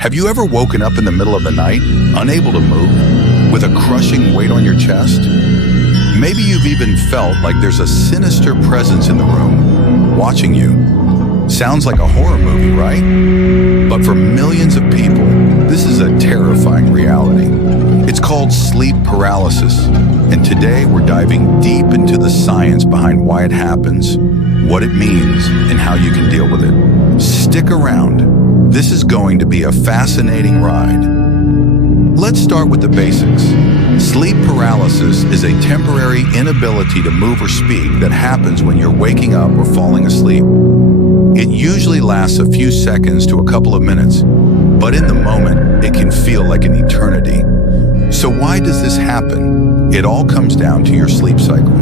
Have you ever woken up in the middle of the night, unable to move, with a crushing weight on your chest? Maybe you've even felt like there's a sinister presence in the room, watching you. Sounds like a horror movie, right? But for millions of people, this is a terrifying reality. It's called sleep paralysis, and today we're diving deep into the science behind why it happens, what it means, and how you can deal with it. Stick around. This is going to be a fascinating ride. Let's start with the basics. Sleep paralysis is a temporary inability to move or speak that happens when you're waking up or falling asleep. It usually lasts a few seconds to a couple of minutes, but in the moment, it can feel like an eternity. So why does this happen? It all comes down to your sleep cycle.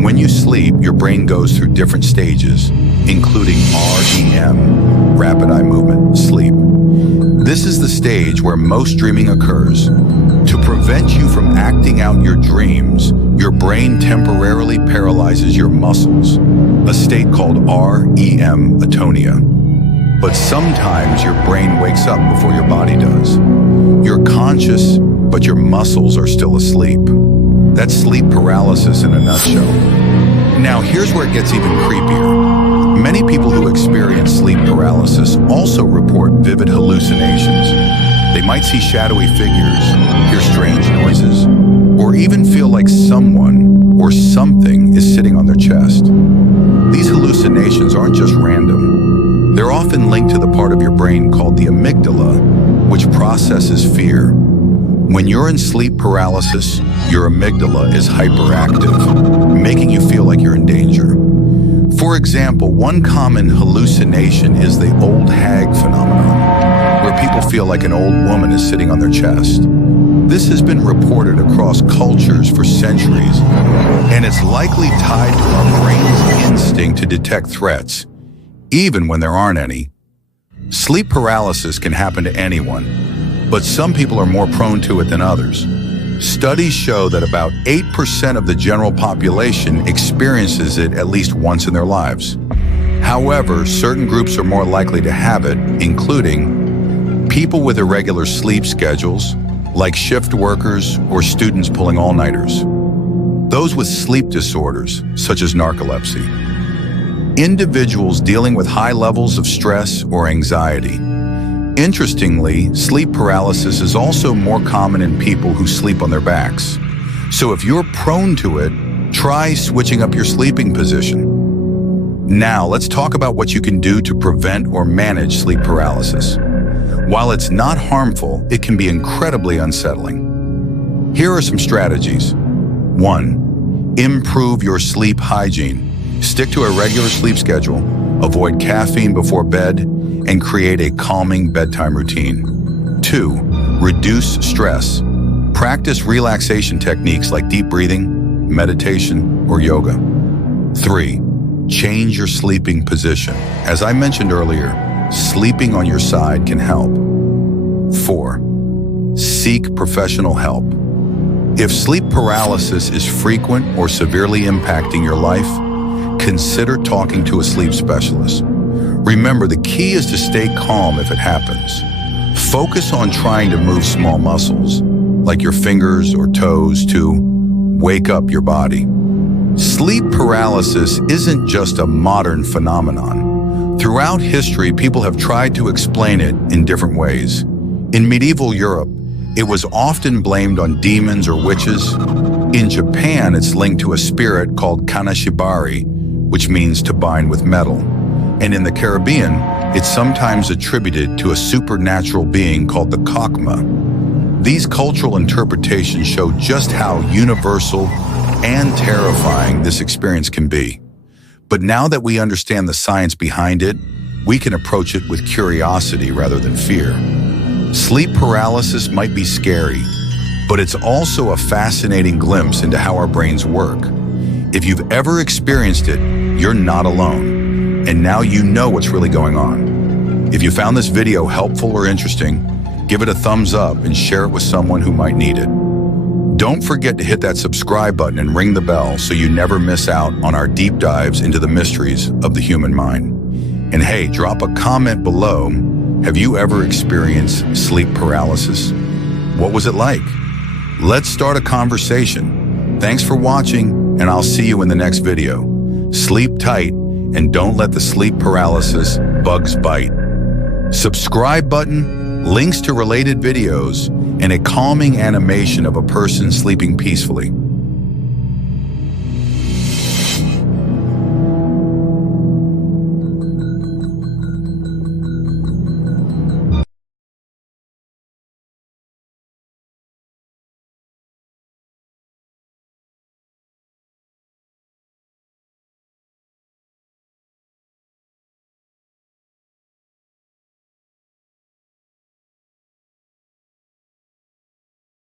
When you sleep, your brain goes through different stages, including REM, rapid eye movement, sleep. This is the stage where most dreaming occurs. To prevent you from acting out your dreams, your brain temporarily paralyzes your muscles, a state called REM, atonia. But sometimes your brain wakes up before your body does. You're conscious, but your muscles are still asleep. That's sleep paralysis in a nutshell. Now, here's where it gets even creepier. Many people who experience sleep paralysis also report vivid hallucinations. They might see shadowy figures, hear strange noises, or even feel like someone or something is sitting on their chest. These hallucinations aren't just random. They're often linked to the part of your brain called the amygdala, which processes fear. When you're in sleep paralysis, your amygdala is hyperactive, making you feel like you're in danger. For example, one common hallucination is the old hag phenomenon, where people feel like an old woman is sitting on their chest. This has been reported across cultures for centuries, and it's likely tied to our brain's instinct to detect threats, even when there aren't any. Sleep paralysis can happen to anyone, but some people are more prone to it than others. Studies show that about 8% of the general population experiences it at least once in their lives. However, certain groups are more likely to have it, including people with irregular sleep schedules, like shift workers or students pulling all-nighters. Those with sleep disorders, such as narcolepsy. Individuals dealing with high levels of stress or anxiety. Interestingly, sleep paralysis is also more common in people who sleep on their backs. So if you're prone to it, try switching up your sleeping position. Now, let's talk about what you can do to prevent or manage sleep paralysis. While it's not harmful, it can be incredibly unsettling. Here are some strategies. 1. Improve your sleep hygiene. Stick to a regular sleep schedule, avoid caffeine before bed, and create a calming bedtime routine. 2. Reduce stress. Practice relaxation techniques like deep breathing, meditation, or yoga. 3. Change your sleeping position. As I mentioned earlier, sleeping on your side can help. 4. Seek professional help. If sleep paralysis is frequent or severely impacting your life, consider talking to a sleep specialist. Remember, the key is to stay calm if it happens. Focus on trying to move small muscles, like your fingers or toes, to wake up your body. Sleep paralysis isn't just a modern phenomenon. Throughout history, people have tried to explain it in different ways. In medieval Europe, it was often blamed on demons or witches. In Japan, it's linked to a spirit called kanashibari, which means to bind with metal. And in the Caribbean, it's sometimes attributed to a supernatural being called the Kakma. These cultural interpretations show just how universal and terrifying this experience can be. But now that we understand the science behind it, we can approach it with curiosity rather than fear. Sleep paralysis might be scary, but it's also a fascinating glimpse into how our brains work. If you've ever experienced it, you're not alone. And now you know what's really going on. If you found this video helpful or interesting, give it a thumbs up and share it with someone who might need it. Don't forget to hit that subscribe button and ring the bell so you never miss out on our deep dives into the mysteries of the human mind. And hey, drop a comment below Have you ever experienced sleep paralysis? What was it like? Let's start a conversation. Thanks for watching, and I'll see you in the next video. Sleep tight and don't let the sleep paralysis bugs bite. Subscribe button, links to related videos, and a calming animation of a person sleeping peacefully.